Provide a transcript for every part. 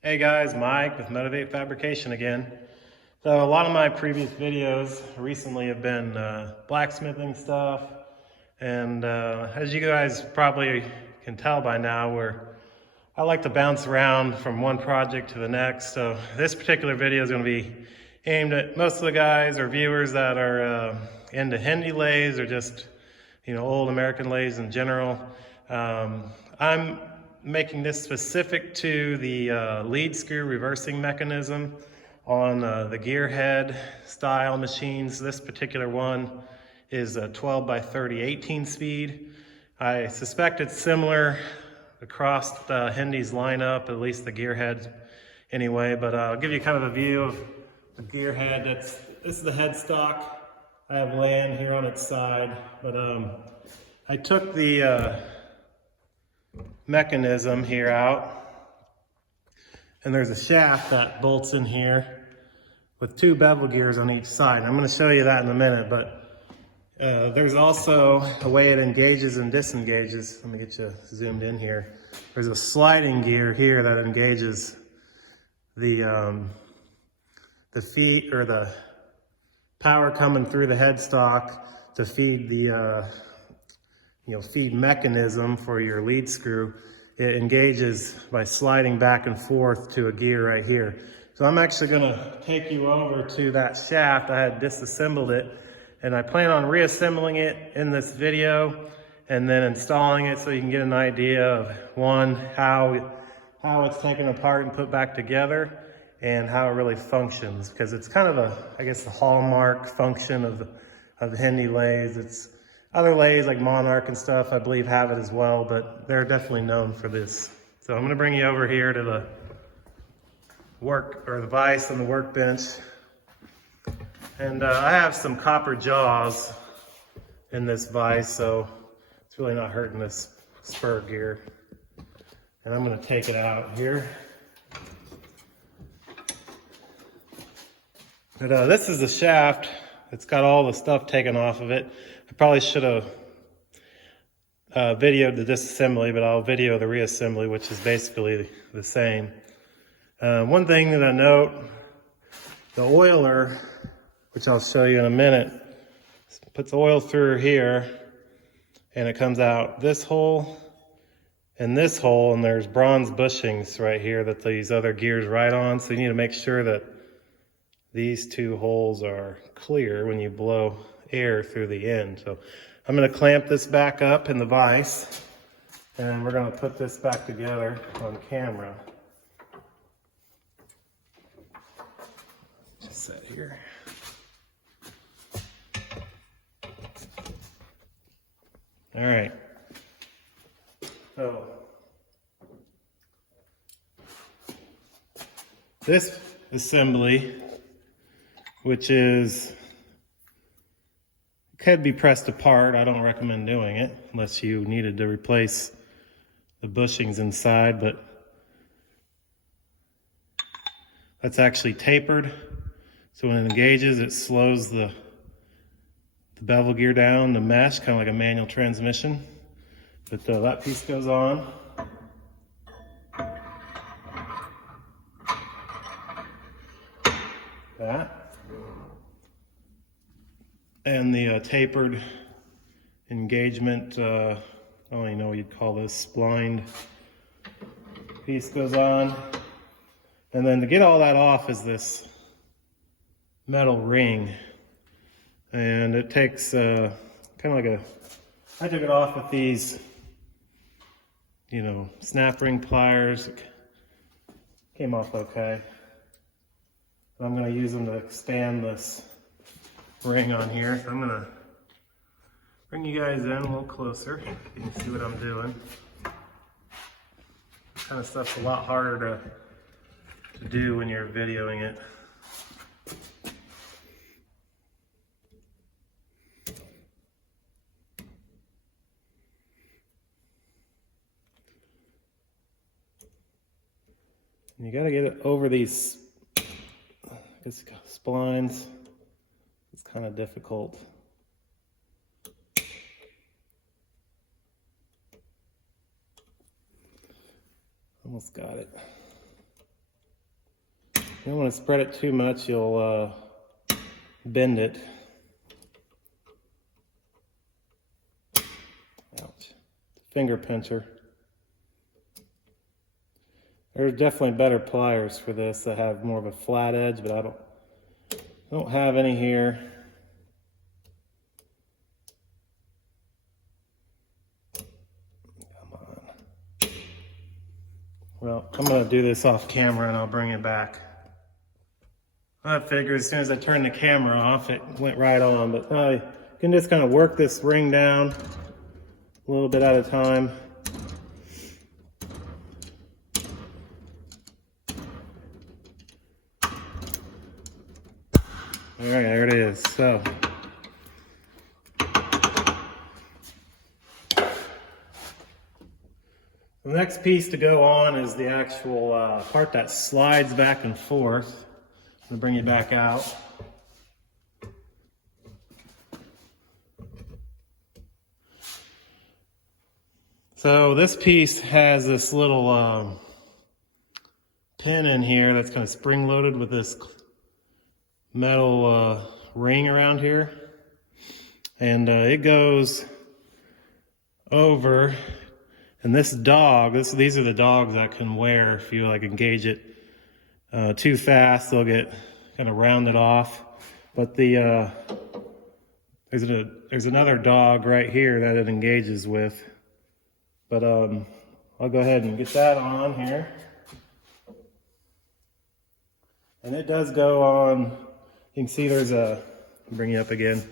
Hey guys, Mike with Motivate Fabrication again. So a lot of my previous videos recently have been blacksmithing stuff, and as you guys probably can tell by now, I like to bounce around from one project to the next. So this particular video is going to be aimed at most of the guys or viewers that are into Hendey lathes or just old American lathes in general. I'm making this specific to the lead screw reversing mechanism on the gearhead style machines. This particular one is a 12 by 30 18 speed. I suspect it's similar across Hendey's lineup, at least the gearheads anyway, but I'll give you kind of a view of the gearhead. This is the headstock. I have land here on its side, but I took the mechanism here out, and there's a shaft that bolts in here with two bevel gears on each side. I'm going to show you that in a minute, but there's also a way it engages and disengages. Let me get you zoomed in here. There's a sliding gear here that engages the feed or the power coming through the headstock to feed the feed mechanism for your lead screw. It engages by sliding back and forth to a gear right here. So I'm actually gonna take you over to that shaft. I had disassembled it, and I plan on reassembling it in this video and then installing it so you can get an idea of one, how it's taken apart and put back together, and how it really functions, because it's kind of I guess the hallmark function of the Hendey lathes. It's other lathes like Monarch and stuff, I believe, have it as well, but they're definitely known for this. So I'm going to bring you over here to the the vise on the workbench, and I have some copper jaws in this vise, so it's really not hurting this spur gear. And I'm going to take it out here. But this is the shaft. It's got all the stuff taken off of it. I probably should have videoed the disassembly, but I'll video the reassembly, which is basically the same. One thing that I note, the oiler, which I'll show you in a minute, puts oil through here, and it comes out this hole and this hole, and there's bronze bushings right here that these other gears ride on, so you need to make sure that these two holes are clear when you blow air through the end. So I'm going to clamp this back up in the vise, and we're going to put this back together on camera. Just set here. All right. So this assembly, which could be pressed apart. I don't recommend doing it unless you needed to replace the bushings inside, but that's actually tapered. So when it engages, it slows the bevel gear down, the mesh, kind of like a manual transmission. But that piece goes on. That. And the tapered engagement, I don't even know what you'd call this, splined piece goes on. And then to get all that off is this metal ring. And it takes kind of like I took it off with these, snap ring pliers. It came off okay. I'm going to use them to expand this ring on here. So I'm going to bring you guys in a little closer so you can see what I'm doing. This kind of stuff's a lot harder to do when you're videoing it. And you got to get it over these splines. It's kind of difficult. Almost got it. You don't want to spread it too much, you'll bend it. Ouch. Finger pincher. There's definitely better pliers for this that have more of a flat edge, but I don't have any here. Come on. Well, I'm going to do this off camera and I'll bring it back. I figured as soon as I turned the camera off, it went right on, but you can just kind of work this ring down a little bit at a time. All right, there it is. So, the next piece to go on is the actual part that slides back and forth. I'm gonna bring it back out. So this piece has this little pin in here that's kind of spring loaded with this metal ring around here, and it goes over, and this dog, these are the dogs that can wear if you like engage it too fast, they'll get kind of rounded off. But there's another dog right here that it engages with, but I'll go ahead and get that on here, and it does go on. You can see there's a, I'll bring you up again,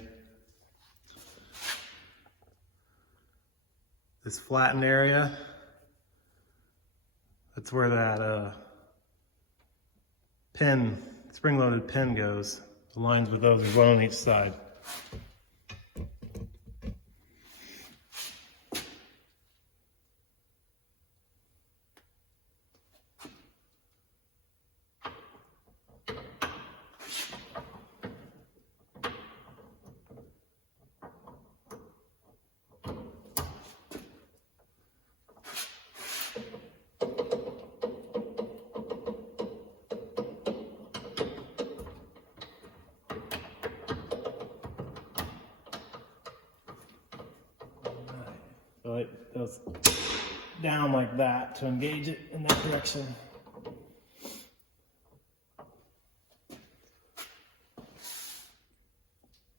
this flattened area. That's where that pin, spring-loaded pin goes. The lines with those are one on each side. So it goes down like that to engage it in that direction.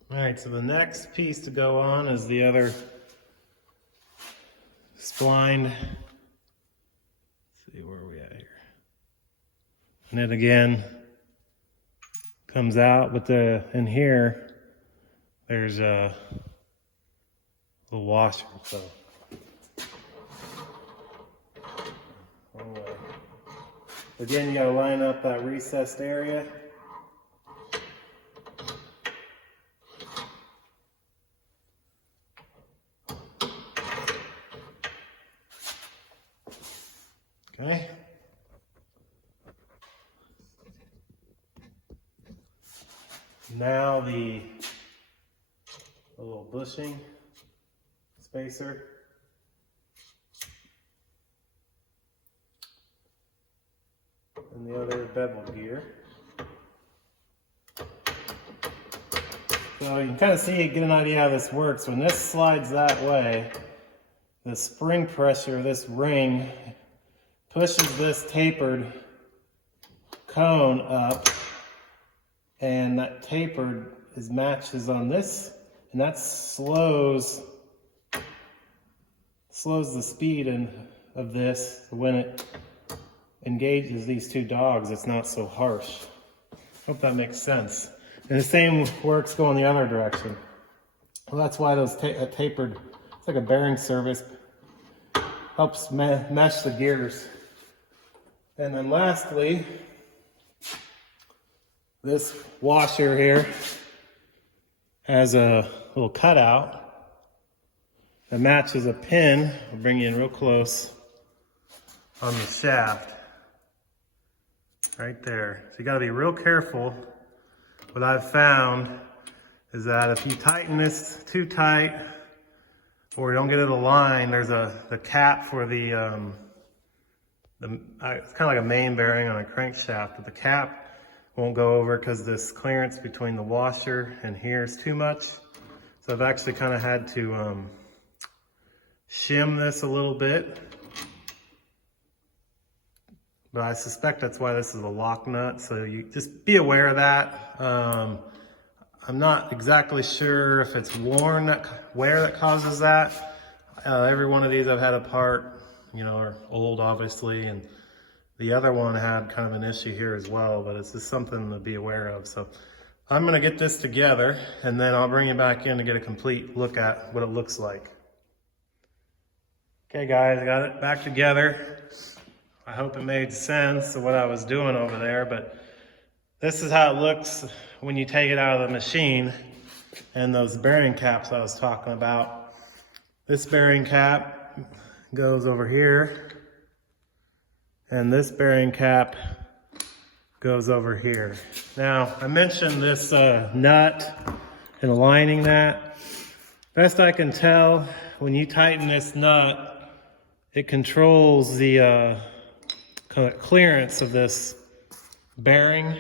All right, so the next piece to go on is the other spline. Let's see, where are we at here? And it again comes out, but in here, there's a little washer, so. Again, you gotta line up that recessed area. Okay. Now the little bushing spacer. And the other bevel gear. So you can kind of see, get an idea how this works. When this slides that way, the spring pressure of this ring pushes this tapered cone up, and that tapered matches on this, and that slows the speed of this. When it engages these two dogs, it's not so harsh. Hope that makes sense. And the same works going the other direction. Well, that's why those tapered, it's like a bearing service, helps mesh the gears. And then lastly, this washer here has a little cutout that matches a pin. I'll bring you in real close on the shaft. Right there. So you gotta be real careful. What I've found is that if you tighten this too tight or you don't get it aligned, there's the cap for the it's kind of like a main bearing on a crankshaft, but the cap won't go over because this clearance between the washer and here is too much. So I've actually kind of had to shim this a little bit. But I suspect that's why this is a lock nut, so you just be aware of that. I'm not exactly sure if it's wear that causes that. Every one of these I've had apart, you know, are old obviously, and the other one had kind of an issue here as well, but it's just something to be aware of. So I'm gonna get this together and then I'll bring it back in to get a complete look at what it looks like. Okay guys, I got it back together. I hope it made sense of what I was doing over there, but this is how it looks when you take it out of the machine. And those bearing caps I was talking about. This bearing cap goes over here, and this bearing cap goes over here. Now, I mentioned this nut and aligning that. Best I can tell, when you tighten this nut, it controls the kind of clearance of this bearing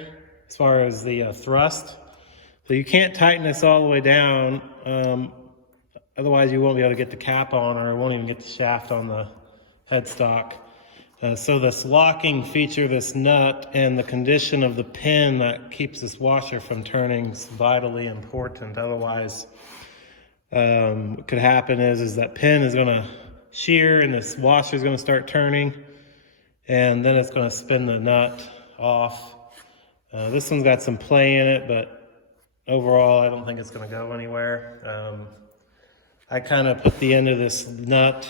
as far as the thrust. So you can't tighten this all the way down, otherwise you won't be able to get the cap on, or it won't even get the shaft on the headstock. So this locking feature, this nut, and the condition of the pin that keeps this washer from turning is vitally important. Otherwise, what could happen is that pin is going to shear and this washer is going to start turning, and then it's going to spin the nut off. This one's got some play in it, but overall I don't think it's going to go anywhere. I kind of put the end of this nut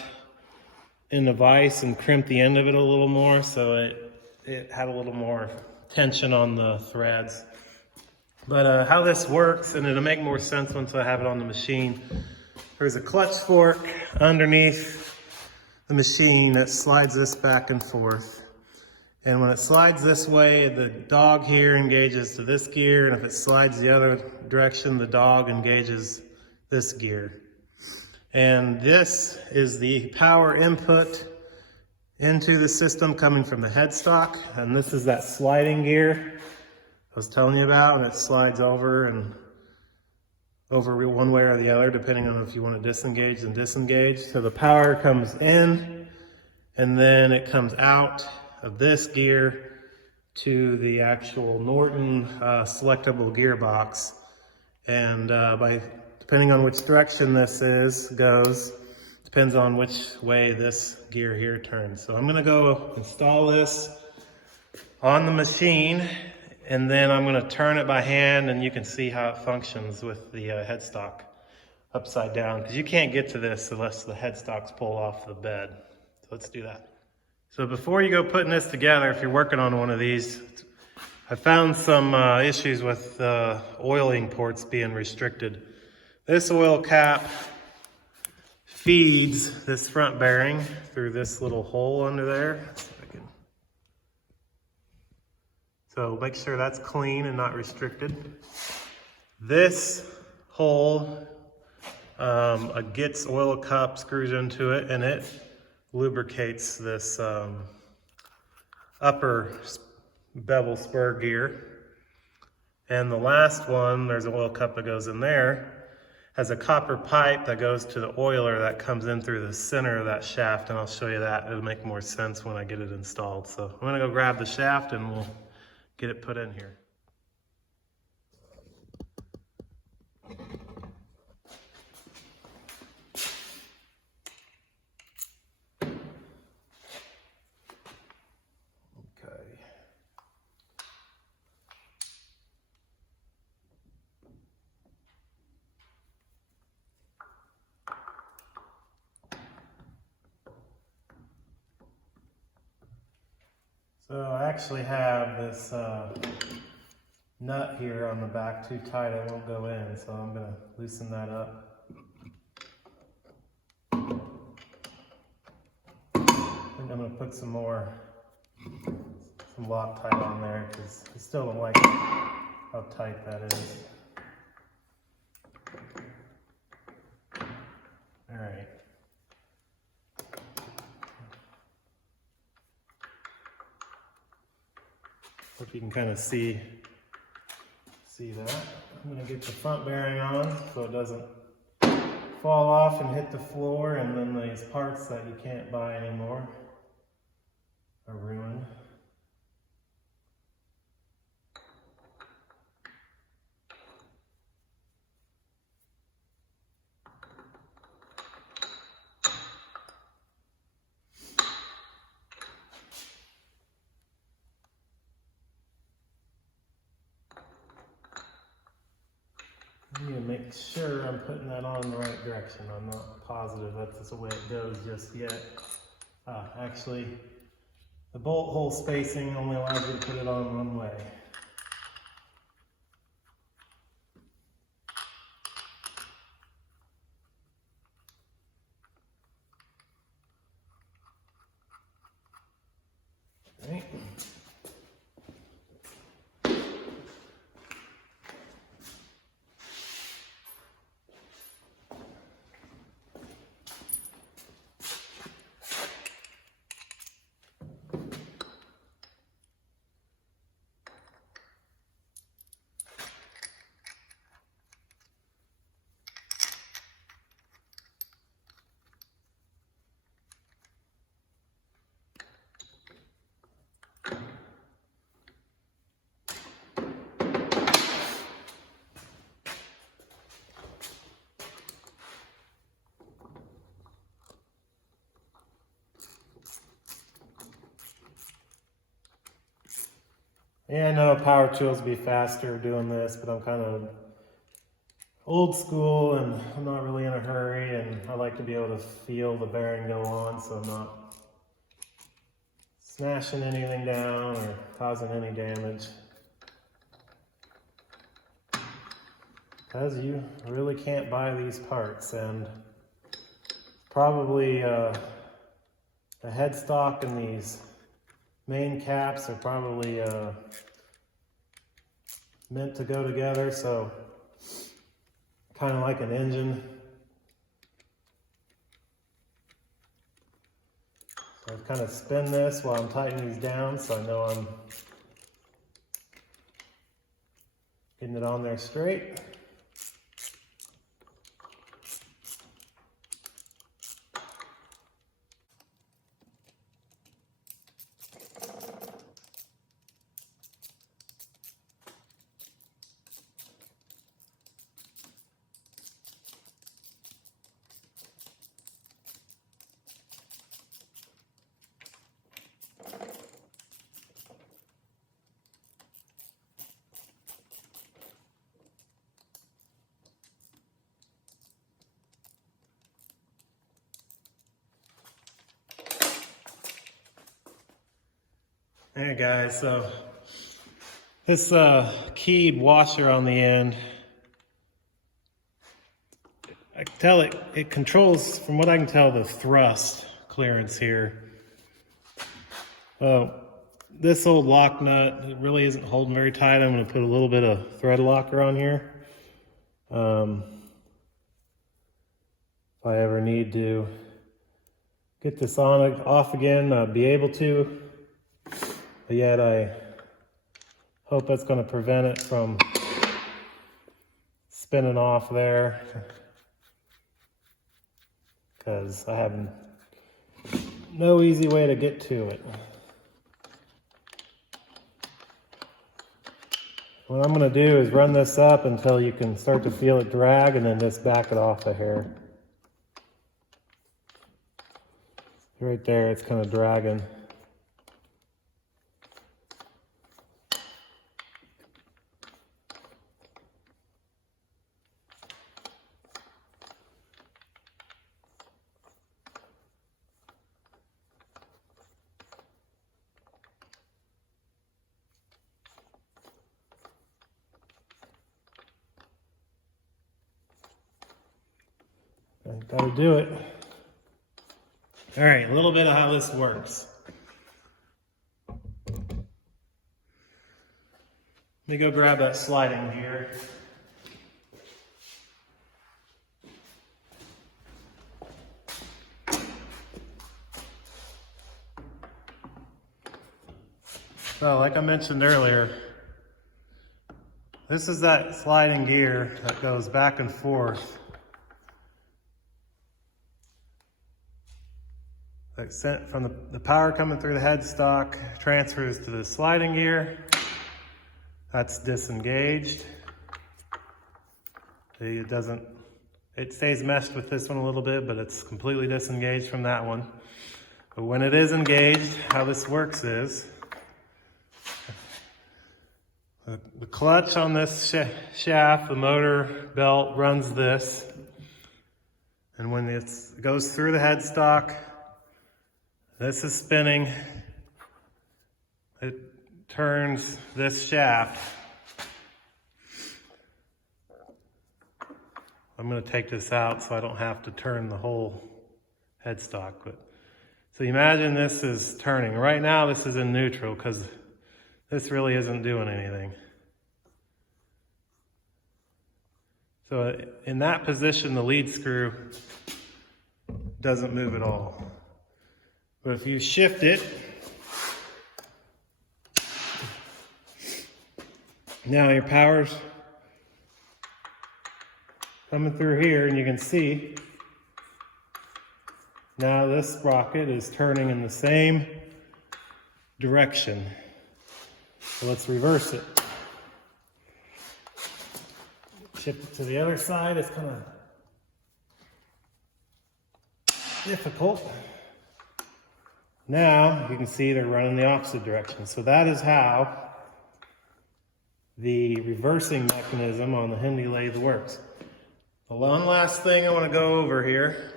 in the vise and crimped the end of it a little more, so it had a little more tension on the threads. But how this works, and it'll make more sense once I have it on the machine, there's a clutch fork underneath the machine that slides this back and forth. And when it slides this way, the dog here engages to this gear, and if it slides the other direction, the dog engages this gear. And this is the power input into the system coming from the headstock, and this is that sliding gear I was telling you about, and it slides over and over one way or the other, depending on if you want to disengage and disengage. So the power comes in, and then it comes out of this gear to the actual Norton selectable gearbox. And depending on which direction this goes, depends on which way this gear here turns. So I'm gonna go install this on the machine, and then I'm gonna turn it by hand, and you can see how it functions with the headstock upside down, because you can't get to this unless the headstock's pulled off the bed. So let's do that. So before you go putting this together, if you're working on one of these, I found some issues with oiling ports being restricted. This oil cap feeds this front bearing through this little hole under there. So make sure that's clean and not restricted. This hole gets oil cup, screws into it, and it lubricates this upper bevel spur gear. And the last one, there's an oil cup that goes in there, has a copper pipe that goes to the oiler that comes in through the center of that shaft, and I'll show you that. It'll make more sense when I get it installed. So I'm gonna go grab the shaft and we'll get it put in here. So I actually have this nut here on the back too tight, it won't go in, so I'm going to loosen that up. I think I'm going to put some Loctite on there, because I still don't like how tight that is. Alright. Hope you can kind of see See that? I'm going to get the front bearing on so it doesn't fall off and hit the floor, and then these parts that you can't buy anymore are ruined. I need to make sure I'm putting that on in the right direction. I'm not positive that's the way it goes just yet. Actually, the bolt hole spacing only allows you to put it on one way. Right. Yeah, I know power tools would be faster doing this, but I'm kind of old school and I'm not really in a hurry, and I like to be able to feel the bearing go on so I'm not smashing anything down or causing any damage. Because you really can't buy these parts, and probably the headstock and these main caps are probably meant to go together, so kind of like an engine. So I kind of spin this while I'm tightening these down so I know I'm getting it on there straight. Hey guys, so this keyed washer on the end, I can tell it controls, from what I can tell, the thrust clearance here. This old lock nut, it really isn't holding very tight. I'm going to put a little bit of thread locker on here. If I ever need to get this on off again, I'll be able to. But yet I hope that's going to prevent it from spinning off there, because I have no easy way to get to it. What I'm going to do is run this up until you can start to feel it drag, and then just back it off a hair. Right there, it's kind of dragging. Gotta do it. All right, a little bit of how this works. Let me go grab that sliding gear. So, like I mentioned earlier, This is that sliding gear that goes back and forth. Like sent from the power coming through the headstock transfers to the sliding gear. That's disengaged. It stays meshed with this one a little bit, but it's completely disengaged from that one. But when it is engaged, how this works is, the clutch on this shaft, the motor belt runs this. And when it goes through the headstock, this is spinning. It turns this shaft. I'm going to take this out so I don't have to turn the whole headstock. So imagine this is turning. Right now this is in neutral because this really isn't doing anything. So in that position, the lead screw doesn't move at all. But if you shift it, now your power's coming through here, and you can see now this sprocket is turning in the same direction. So let's reverse it. Shift it to the other side. It's kind of difficult. Now you can see they're running the opposite direction. So that is how the reversing mechanism on the Hendey lathe works. The one last thing I want to go over here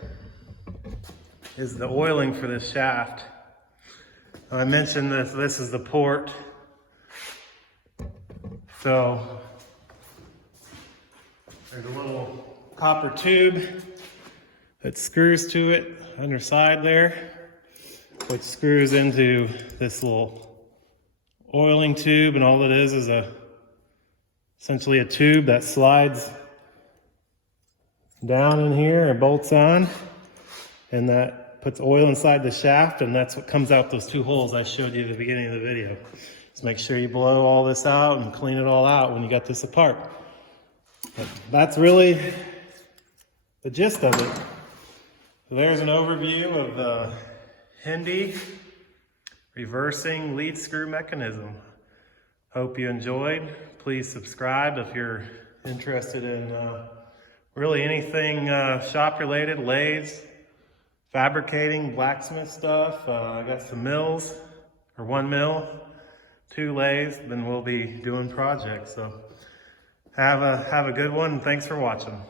is the oiling for this shaft. I mentioned this is the port. So there's a little copper tube that screws to it underside there, which screws into this little oiling tube, and all it is essentially a tube that slides down in here and bolts on, and that puts oil inside the shaft, and that's what comes out those two holes I showed you at the beginning of the video. Just make sure you blow all this out and clean it all out when you got this apart. But that's really the gist of it. So there's an overview of the Hendey reversing lead screw mechanism. Hope you enjoyed. Please subscribe if you're interested in really anything shop related, lathes, fabricating, blacksmith stuff. I got some mills, or 1 mill, 2 lathes, then we'll be doing projects. So have a good one, and thanks for watching.